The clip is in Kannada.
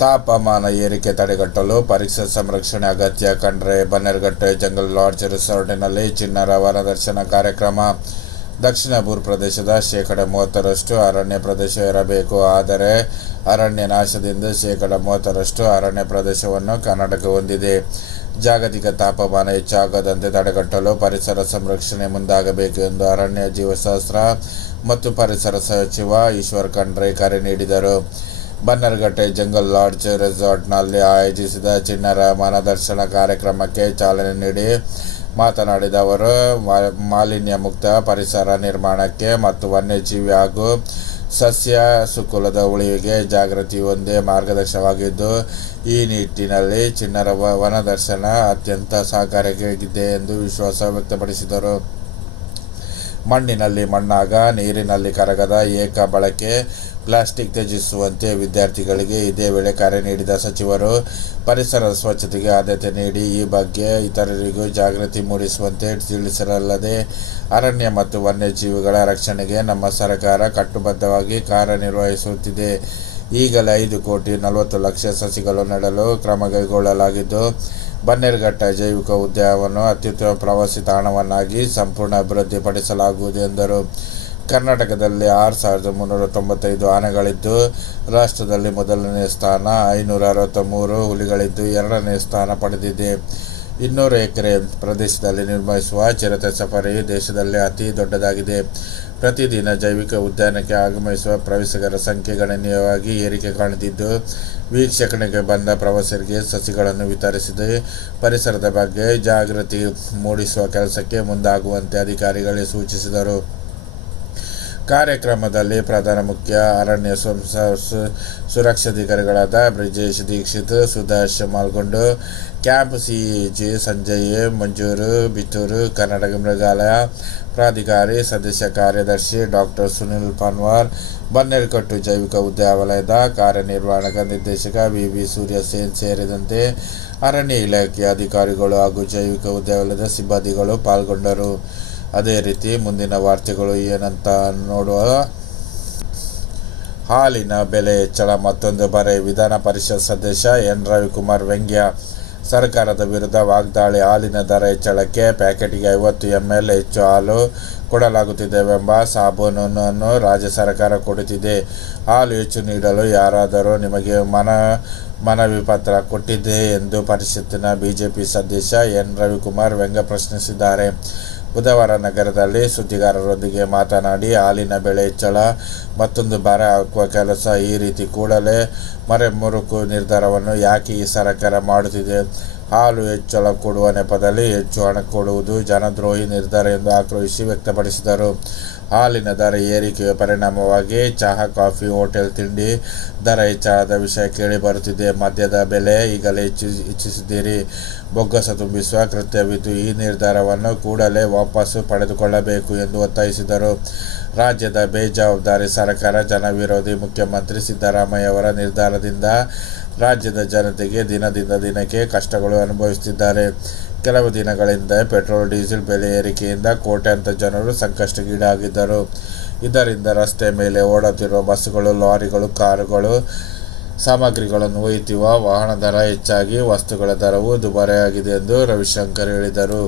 ತಾಪಮಾನ ಏರಿಕೆ ತಡೆಗಟ್ಟಲು ಪರಿಸರ ಸಂರಕ್ಷಣೆ ಅಗತ್ಯ. ಖಂಡ್ರೆ ಬನ್ನೇರುಘಟ್ಟ ಜಂಗಲ್ ಲಾಡ್ಜ್ ರೆಸಾರ್ಟಿನಲ್ಲಿ ಚಿಣ್ಣರ ವನದರ್ಶನ ಕಾರ್ಯಕ್ರಮ. ದಕ್ಷಿಣ ಭೂ ಪ್ರದೇಶದ ಶೇಕಡ 30ರಷ್ಟು ಅರಣ್ಯ ಪ್ರದೇಶ ಇರಬೇಕು. ಆದರೆ ಅರಣ್ಯ ನಾಶದಿಂದ ಶೇಕಡ 30ರಷ್ಟು ಅರಣ್ಯ ಪ್ರದೇಶವನ್ನು ಕರ್ನಾಟಕ ಹೊಂದಿದೆ. ಜಾಗತಿಕ ತಾಪಮಾನ ಹೆಚ್ಚಾಗದಂತೆ ತಡೆಗಟ್ಟಲು ಪರಿಸರ ಸಂರಕ್ಷಣೆ ಮುಂದಾಗಬೇಕು ಎಂದು ಅರಣ್ಯ ಜೀವಶಾಸ್ತ್ರ ಮತ್ತು ಪರಿಸರ ಸಚಿವ ಈಶ್ವರ್ ಖಂಡ್ರೆ ಕರೆ ನೀಡಿದರು. ಬನ್ನೇರುಘಟ್ಟ ಜಂಗಲ್ ಲಾಡ್ಜ್ ರೆಸಾರ್ಟ್ನಲ್ಲಿ ಆಯೋಜಿಸಿದ ಚಿಣ್ಣರ ವನದರ್ಶನ ಕಾರ್ಯಕ್ರಮಕ್ಕೆ ಚಾಲನೆ ನೀಡಿ ಮಾತನಾಡಿದ ಅವರು, ಮಾಲಿನ್ಯ ಮುಕ್ತ ಪರಿಸರ ನಿರ್ಮಾಣಕ್ಕೆ ಮತ್ತು ವನ್ಯಜೀವಿ ಹಾಗೂ ಸಸ್ಯ ಸುಕುಲದ ಉಳಿವಿಗೆ ಜಾಗೃತಿ ಒಂದೇ ಮಾರ್ಗದರ್ಶನವಾಗಿದ್ದು, ಈ ನಿಟ್ಟಿನಲ್ಲಿ ಚಿಣ್ಣರ ವನದರ್ಶನ ಅತ್ಯಂತ ಸಹಕಾರಿಯಾಗಿದೆ ಎಂದು ವಿಶ್ವಾಸ ವ್ಯಕ್ತಪಡಿಸಿದರು. ಮಣ್ಣಿನಲ್ಲಿ ಮಣ್ಣಾಗ, ನೀರಿನಲ್ಲಿ ಕರಗದ ಏಕ ಬಳಕೆ ಪ್ಲಾಸ್ಟಿಕ್ ತ್ಯಜಿಸುವಂತೆ ವಿದ್ಯಾರ್ಥಿಗಳಿಗೆ ಇದೇ ವೇಳೆ ಕರೆ ನೀಡಿದ ಸಚಿವರು, ಪರಿಸರದ ಸ್ವಚ್ಛತೆಗೆ ಆದ್ಯತೆ ನೀಡಿ ಈ ಬಗ್ಗೆ ಇತರರಿಗೂ ಜಾಗೃತಿ ಮೂಡಿಸುವಂತೆ ತಿಳಿಸಿರಲ್ಲದೆ, ಅರಣ್ಯ ಮತ್ತು ವನ್ಯಜೀವಿಗಳ ರಕ್ಷಣೆಗೆ ನಮ್ಮ ಸರ್ಕಾರ ಕಟ್ಟುಬದ್ಧವಾಗಿ ಕಾರ್ಯನಿರ್ವಹಿಸುತ್ತಿದೆ. ಈಗಲೇ 5,40,00,000 ಸಸಿಗಳು ನೆಡಲು ಕ್ರಮ ಕೈಗೊಳ್ಳಲಾಗಿದ್ದು, ಬನ್ನೇರುಘಟ್ಟ ಜೈವಿಕ ಉದ್ಯಾನವನ್ನು ಅತ್ಯುತ್ತಮ ಪ್ರವಾಸಿ ತಾಣವನ್ನಾಗಿ ಸಂಪೂರ್ಣ ಅಭಿವೃದ್ಧಿಪಡಿಸಲಾಗುವುದು ಎಂದರು. ಕರ್ನಾಟಕದಲ್ಲಿ 6,395 ಆನೆಗಳಿದ್ದು, ರಾಷ್ಟ್ರದಲ್ಲಿ ಮೊದಲನೇ ಸ್ಥಾನ, 563 ಹುಲಿಗಳಿದ್ದು 2ನೇ ಸ್ಥಾನ ಪಡೆದಿದೆ. 200 ಎಕರೆ ಪ್ರದೇಶದಲ್ಲಿ ನಿರ್ವಹಿಸುವ ಚಿರತೆ ಸಫಾರಿ ದೇಶದಲ್ಲೇ ಅತಿ ದೊಡ್ಡದಾಗಿದೆ. ಪ್ರತಿದಿನ ಜೈವಿಕ ಉದ್ಯಾನಕ್ಕೆ ಆಗಮಿಸುವ ಪ್ರವಾಸಿಗರ ಸಂಖ್ಯೆ ಗಣನೀಯವಾಗಿ ಏರಿಕೆ ಕಾಣುತ್ತಿದ್ದು, ವೀಕ್ಷಣೆಗೆ ಬಂದ ಪ್ರವಾಸಿಗರಿಗೆ ಸಸಿಗಳನ್ನು ವಿತರಿಸಿ ಪರಿಸರದ ಬಗ್ಗೆ ಜಾಗೃತಿ ಮೂಡಿಸುವ ಕೆಲಸಕ್ಕೆ ಮುಂದಾಗುವಂತೆ ಅಧಿಕಾರಿಗಳಿಗೆ ಸೂಚಿಸಿದರು. ಕಾರ್ಯಕ್ರಮದಲ್ಲಿ ಪ್ರಧಾನ ಮುಖ್ಯ ಅರಣ್ಯ ಸುರಕ್ಷಾಧಿಕಾರಿಗಳಾದ ಬ್ರಿಜೇಶ್ ದೀಕ್ಷಿತ್, ಸುಧಾಶ್ ಮಾಲ್ಗೊಂಡು, ಕ್ಯಾಂಪ್ ಸಿಇಜಿ ಸಂಜಯ್ ಮಂಜೂರು ಬಿತ್ತೂರು, ಕರ್ನಾಟಕ ಮೃಗಾಲಯ ಪ್ರಾಧಿಕಾರಿ ಸದಸ್ಯ ಕಾರ್ಯದರ್ಶಿ ಡಾಕ್ಟರ್ ಸುನಿಲ್ ಪನ್ವಾರ್, ಬನ್ನೇರುಘಟ್ಟ ಜೈವಿಕ ಉದ್ಯಾನವಲಯದ ಕಾರ್ಯನಿರ್ವಾಹಕ ನಿರ್ದೇಶಕ ವಿ ಸೂರ್ಯಸೇನ್ ಸೇರಿದಂತೆ ಅರಣ್ಯ ಇಲಾಖೆಯ ಅಧಿಕಾರಿಗಳು ಹಾಗೂ ಜೈವಿಕ ಉದ್ಯಾನವಲಯದ ಸಿಬ್ಬಂದಿಗಳು ಪಾಲ್ಗೊಂಡರು. ಅದೇ ರೀತಿ ಮುಂದಿನ ವಾರ್ತೆಗಳು ಏನಂತ ನೋಡುವ. ಹಾಲಿನ ಬೆಲೆ ಹೆಚ್ಚಳ ಮತ್ತೊಂದು ಬಾರಿ ವಿಧಾನ ಪರಿಷತ್ ಸದಸ್ಯ ಎನ್ ರವಿಕುಮಾರ್ ವ್ಯಂಗ್ಯ. ಸರ್ಕಾರದ ವಿರುದ್ಧ ವಾಗ್ದಾಳಿ. ಹಾಲಿನ ದರ ಹೆಚ್ಚಳಕ್ಕೆ ಪ್ಯಾಕೆಟ್ಗೆ 50 ml ಹೆಚ್ಚು ಹಾಲು ಕೊಡಲಾಗುತ್ತಿದೆವೆಂಬ ಸಾಬೂನನ್ನು ರಾಜ್ಯ ಸರ್ಕಾರ ಕೊಡುತ್ತಿದೆ. ಹಾಲು ಹೆಚ್ಚು ನೀಡಲು ಯಾರಾದರೂ ನಿಮಗೆ ಮನವಿ ಪತ್ರ ಕೊಟ್ಟಿದೆ ಎಂದು ಪರಿಷತ್ತಿನ ಬಿಜೆಪಿ ಸದಸ್ಯ ಎನ್ ರವಿಕುಮಾರ್ ವ್ಯಂಗ್ಯ ಪ್ರಶ್ನಿಸಿದ್ದಾರೆ. ಬುಧವಾರ ನಗರದಲ್ಲಿ ಸುದ್ದಿಗಾರರೊಂದಿಗೆ ಮಾತನಾಡಿ, ಹಾಲಿನ ಬೆಲೆ ಹೆಚ್ಚಳ ಮತ್ತೊಂದು ಭಾರ ಹಾಕುವ ಕೆಲಸ, ಈ ರೀತಿ ಕೂಡಲೇ ಮರೆಮುರುಕು ನಿರ್ಧಾರವನ್ನು ಯಾಕೆ ಈ ಸರ್ಕಾರ ಮಾಡುತ್ತಿದೆ? ಹಾಲು ಹೆಚ್ಚಳ ಕೊಡುವ ನೆಪದಲ್ಲಿ ಹೆಚ್ಚು ಹಣ ಕೊಡುವುದು ಜನದ್ರೋಹಿ ನಿರ್ಧಾರ ಎಂದು ಆಕ್ರೋಶ ವ್ಯಕ್ತಪಡಿಸಿದರು. ಹಾಲಿನ ದರ ಏರಿಕೆಯ ಪರಿಣಾಮವಾಗಿ ಚಹಾ, ಕಾಫಿ, ಹೋಟೆಲ್ ತಿಂಡಿ ದರ ಹೆಚ್ಚಳದ ವಿಷಯ ಕೇಳಿ ಬರುತ್ತಿದೆ. ಮದ್ಯದ ಬೆಲೆ ಈಗಲೇ ಹೆಚ್ಚಿಸಿದ್ದೀರಿ. ಬೊಕ್ಕಸ ತುಂಬಿಸುವ ಕೃತ್ಯವಿದ್ದು, ಈ ನಿರ್ಧಾರವನ್ನು ಕೂಡಲೇ ವಾಪಸ್ಸು ಪಡೆದುಕೊಳ್ಳಬೇಕು ಎಂದು ಒತ್ತಾಯಿಸಿದರು. ರಾಜ್ಯದ ಬೇಜವಾಬ್ದಾರಿ ಸರ್ಕಾರ, ಜನವಿರೋಧಿ ಮುಖ್ಯಮಂತ್ರಿ ಸಿದ್ದರಾಮಯ್ಯವರ ನಿರ್ಧಾರದಿಂದ ರಾಜ್ಯದ ಜನತೆಗೆ ದಿನದಿಂದ ದಿನಕ್ಕೆ ಕಷ್ಟಗಳು ಅನುಭವಿಸುತ್ತಿದ್ದಾರೆ. ಕೆಲವು ದಿನಗಳಿಂದ ಪೆಟ್ರೋಲ್, ಡೀಸೆಲ್ ಬೆಲೆ ಏರಿಕೆಯಿಂದ ಕೋಟ್ಯಾಂತರ ಜನರು ಸಂಕಷ್ಟಕ್ಕೀಡಾಗಿದ್ದರು. ಇದರಿಂದ ರಸ್ತೆ ಮೇಲೆ ಓಡುತ್ತಿರುವ ಬಸ್ಸುಗಳು, ಲಾರಿಗಳು, ಕಾರುಗಳು, ಸಾಮಗ್ರಿಗಳನ್ನು ಒಯ್ಯುವ ವಾಹನ ದರ ಹೆಚ್ಚಾಗಿ ವಸ್ತುಗಳ ದರವೂ ದುಬಾರಿಯಾಗಿದೆ ಎಂದು ರವಿಶಂಕರ್ ಹೇಳಿದರು.